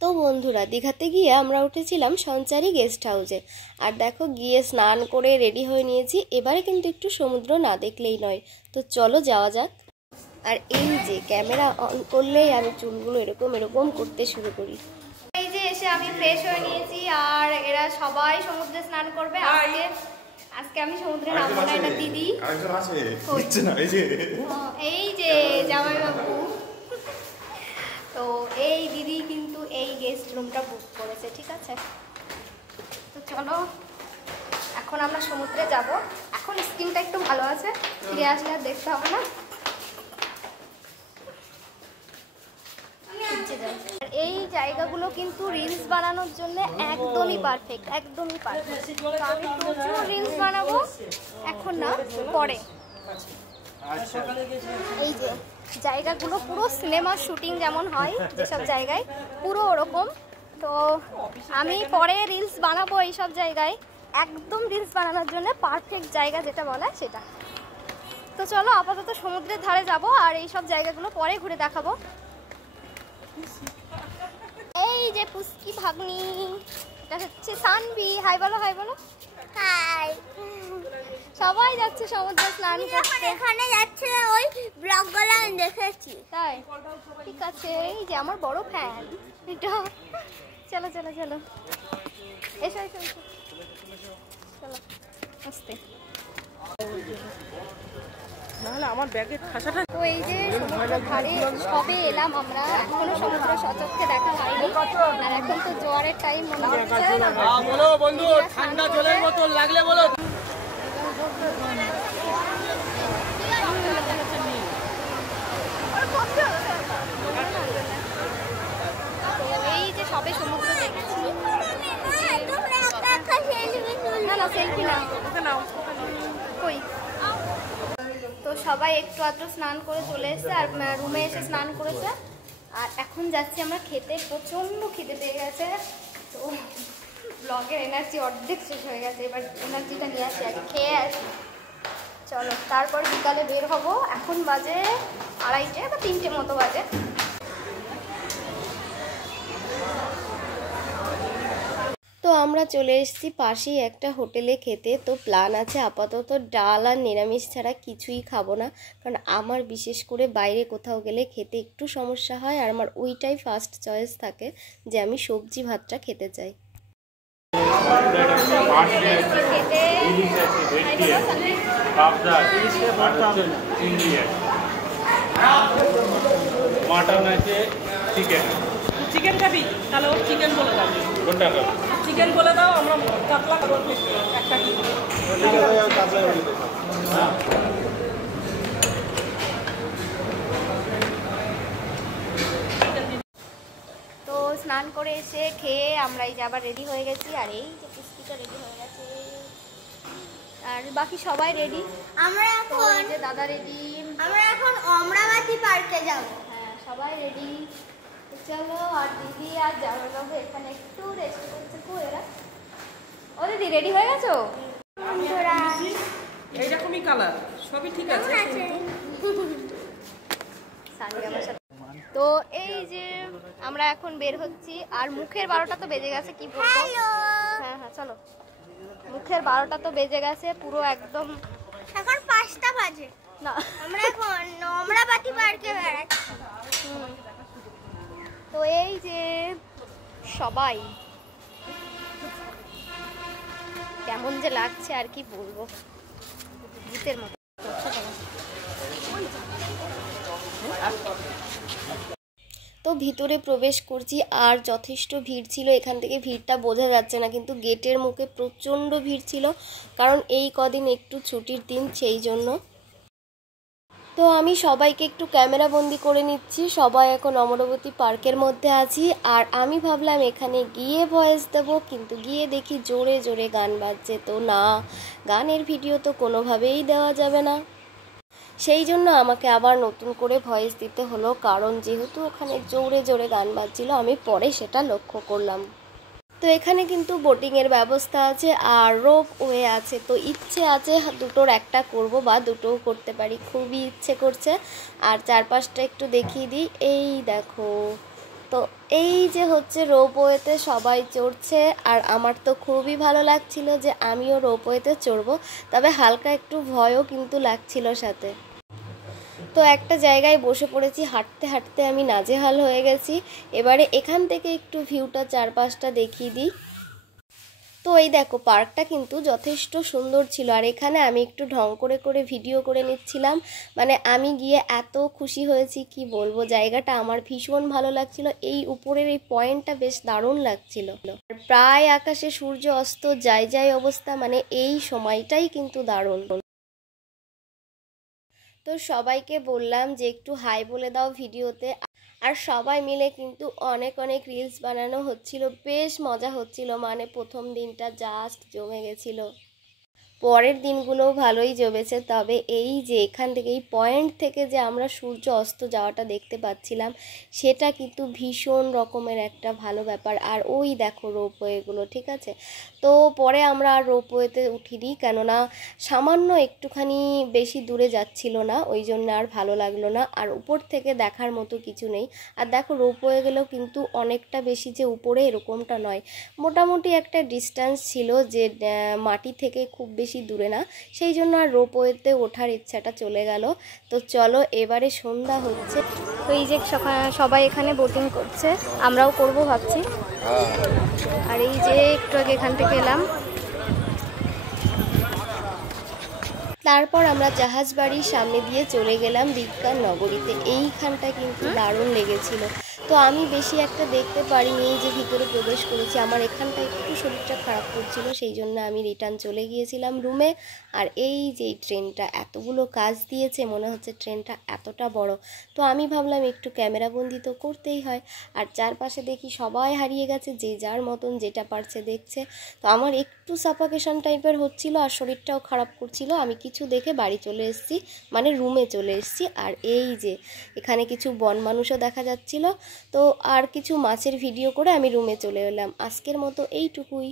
তো বন্ধুরা, দীঘাতে গিয়ে আমরা উঠেছিলাম সঞ্চারী গেস্ট হাউসে। আর দেখো, গিয়ে স্নান করে রেডি হয়ে নিয়েছি। এবারে কিন্তু একটু সমুদ্র না দেখলেই নয়, তো চলো যাওয়া যাক। আর এই যে ক্যামেরা অন করলেই আমি চুলগুলো এরকম এরকম করতে শুরু করি। এই যে এসে আমি ফ্রেশ হয়ে নিয়েছি, আর এরা সবাই সমুদ্রে স্নান করবে। আজকে আমি সমুদ্রে নামবো না, এটা দিদি। এই যে জামাইবাবু, তো এই দিদি কিন্তু এই গেস্ট রুমটা বুক করেছে, ঠিক আছে? তো চলো এখন আমরা সমুদ্রে যাব। এখন স্কিনটা একটু ভালো আছে, ফিরে আসলে আর দেখতে হবে না। এই জায়গাগুলো কিন্তু রিলস বানানোর জন্য একদমই পারফেক্ট, একদমই পারফেক্ট। আমি প্রচুর রিলস বানাবো, এখন না, পরে। এই যে জায়গাগুলো পুরো সিনেমা শুটিং যেমন হয় যেসব জায়গায়, পুরো ওরকম। তো আমি পরে রিলস বানাবো এইসব জায়গায়, একদম রিলস বানানোর জন্য পারফেক্ট জায়গা যেটা বলা সেটা। তো চলো আপাতত সমুদ্রের ধারে যাব, আর এইসব জায়গাগুলো পরে ঘুরে দেখাবো। এই যে পুস্কি ভাগ্নি, এটা হচ্ছে সানভি। হাই বলো, হাই বলো। হাই। সবাই যাচ্ছে সমুদ্রে স্নান করতে। এখানে যাচ্ছে ওই ব্লগগুলো আমি দেখেছি। তাই? ঠিক আছে। এই যে আমার বড় ফ্যান এটা। চলো চলো চলো, এসো এসো এসো, চলো আস্তে। আমার ব্যাগের খাসাটা। তো এই যে সমুদ্রের ধারে সবে এলাম আমরা, এখনো সমুদ্র সচক্ষে দেখা হয়নি। আর এখন তো জোয়ারের টাইম মনে হচ্ছে। বলো বন্ধু, ঠান্ডা জলের মতো লাগলে বলো। এই যে সবে সমুদ্র দেখছি। না না, সেলফি না, কই। তো সবাই একটু আধটু স্নান করে চলে এসেছে, আর রুমে এসে স্নান করেছে। আর এখন যাচ্ছি আমরা খেতে। প্রচণ্ড খিদে পেয়ে গেছে, তো ব্লগের এনার্জি অর্ধেক শেষ হয়ে গেছে। এবার এনার্জিটা নিয়ে আসি, আগে খেয়ে আসি। চলো, তারপর বিকালে বের হব। এখন বাজে 2:30 বা 3টে মতো বাজে। তো আমরা চলে এসেছি পাশেই একটা হোটেলে খেতে। তো প্ল্যান আছে আপাতত ডাল আর নিরামিষ ছাড়া কিছুই খাবো না, কারণ আমার বিশেষ করে বাইরে কোথাও গেলে খেতে একটু সমস্যা হয়। আর আমার ওইটাই ফার্স্ট চয়েস থাকে যে আমি সবজি ভাতটা খেতে চাই। মাটন আছে, চিকেন। চিকেন খাবি? তাহলে ওর চিকেন বলে দাও। কোনটা খাবি? চিকেন বলে দাও, আমরা কাতলা খাবো একটা। তো স্নান করে এসে খেয়ে আমরা এই যে আবার রেডি হয়ে গেছি। আর এই যে পুষ্পিটা রেডি হয়ে গেছে, আর বাকি সবাই রেডি। আমরা এখন যে দাদা রেডি, আমরা এখন অমরাবতী পার্কে যাব। হ্যাঁ সবাই রেডি। চলো, আর দিদি আর জামাইবাবু এখানে একটু রেস্ট করছে। কো এরা? ও দিদি, রেডি হয়ে গেছো? এইরকমই কালার, সবই ঠিক আছে। তো এই যে আমরা এখন বের হচ্ছি, আর মুখের 12টা তো বেজে গেছে। কি বলবো? হ্যাঁ হ্যাঁ চলো, মুখের 12টা তো বেজে গেছে পুরো একদম। এখন 5টা বাজে না, আমরা এখন অমরাবতী পার্কে বেড়াচ্ছি। তো এই যে সবাই কেমন যে লাগছে আর কি বলবো, ভূতের মতো। তো ভিতরে প্রবেশ করছি, আর যথেষ্ট ভিড় ছিল। এখান থেকে ভিড়টা বোঝা যাচ্ছে না, কিন্তু গেটের মুখে প্রচণ্ড ভিড় ছিল, কারণ এই কদিন একটু ছুটির দিন, সেই জন্য। তো আমি সবাইকে একটু ক্যামেরা বন্দি করে নিচ্ছি। সবাই এখন অমরাবতী পার্কের মধ্যে আছি, আর আমি ভাবলাম এখানে গিয়ে ভয়েস দেবো, কিন্তু গিয়ে দেখি জোরে জোরে গান বাজছে। তো না, গানের ভিডিও তো কোনোভাবেই দেওয়া যাবে না, সেই জন্য আমাকে আবার নতুন করে ভয়েস দিতে হলো, কারণ যেহেতু ওখানে জোরে জোরে গান বাজছিল, আমি পরে সেটা লক্ষ্য করলাম। তো এখানে কিন্তু বোটিংয়ের ব্যবস্থা আছে, আর রোপ ওয়ে আছে। তো ইচ্ছে আছে দুটোর একটা করব, বা দুটোও করতে পারি, খুবই ইচ্ছে করছে। আর চারপাশটা একটু দেখিয়ে দিই। এই দেখো, তো এই যে হচ্ছে রোপওয়েতে সবাই চড়ছে, আর আমার তো খুবই ভালো লাগছিল যে আমিও রোপওয়েতে চড়বো, তবে হালকা একটু ভয়ও কিন্তু লাগছিল সাথে। তো একটা জায়গায় বসে পড়েছি, হাঁটতে হাঁটতে আমি নাজেহাল হয়ে গেছি। এবারে এখান থেকে একটু ভিউটা চারপাশটা দেখিয়ে দিই। তো এই দেখো পার্কটা কিন্তু যথেষ্ট সুন্দর ছিল, আর এখানে আমি একটু ঢং করে করে ভিডিও করে নিচ্ছিলাম। মানে আমি গিয়ে এত খুশি হয়েছি কি বলবো, জায়গাটা আমার ভীষণ ভালো লাগছিল। এই উপরের এই পয়েন্টটা বেশ দারুণ লাগছিল। প্রায় আকাশে সূর্য অস্ত যায় যায় অবস্থা, মানে এই সময়টাই কিন্তু দারুণ। তো সবাইকে বললাম যে একটু হাই বলে দাও ভিডিওতে, আর সবাই মিলে কিন্তু অনেক অনেক রিলস বানানো হচ্ছিল, বেশ মজা হচ্ছিল। মানে প্রথম দিনটা জাস্ট জমে গেছিল, পরের দিনগুলোও ভালোই জমেছে। তবে এই যে এখান থেকে এই পয়েন্ট থেকে যে আমরা সূর্য অস্ত যাওয়াটা দেখতে পাচ্ছিলাম, সেটা কিন্তু ভীষণ রকমের একটা ভালো ব্যাপার। আর ওই দেখো রোপওয়েগুলো, ঠিক আছে। তো পরে আমরা আর রোপওয়েতে উঠিনি, কেননা সামান্য একটুখানি বেশি দূরে যাচ্ছিল না, ওই জন্য আর ভালো লাগলো না। আর উপর থেকে দেখার মতো কিছু নেই। আর দেখো রোপওয়ে গেলেও কিন্তু অনেকটা বেশি যে উপরে এরকমটা নয়, মোটামুটি একটা ডিস্টেন্স ছিল, যে মাটি থেকে খুব বেশি দূরে না, সেই জন্য আর রোপওয়েতে ওঠার ইচ্ছাটা চলে গেল। তো চলো এবারে সন্ধ্যা হচ্ছে। তো এই যে সবাই এখানে বোটিং করছে, আমরাও করব ভাবছি। আর এই যে একটু আগে এখান থেকে এলাম। তারপর আমরা জাহাজ বাড়ির সামনে দিয়ে চলে গেলাম বিজ্ঞান নগরীতে। এইখানটা কিন্তু দারুণ লেগেছিল। তো আমি বেশি একটা দেখতে পারিনি, এই যে ভিতরে প্রবেশ করেছি, আমার এখানটা একটু শরীরটা খারাপ করছিল, সেই জন্য আমি রিটার্ন চলে গিয়েছিলাম রুমে। আর এই যে ট্রেনটা এতগুলো কাজ দিয়েছে, মনে হচ্ছে ট্রেনটা এতটা বড়। তো আমি ভাবলাম একটু ক্যামেরাবন্দি তো করতেই হয়। আর চারপাশে দেখি সবাই হারিয়ে গেছে, যে যার মতন যেটা পারছে দেখছে। তো আমার একটু সাফোকেশন টাইপের হচ্ছিল, আর শরীরটাও খারাপ করছিল। আমি কিছু দেখে বাড়ি চলে এসেছি, মানে রুমে চলে এসেছি। আর এই যে এখানে কিছু বন মানুষও দেখা যাচ্ছিল। তো আর কিছু মাছের ভিডিও করে আমি রুমে চলে এলাম। আজকের মতো এইটুকুই।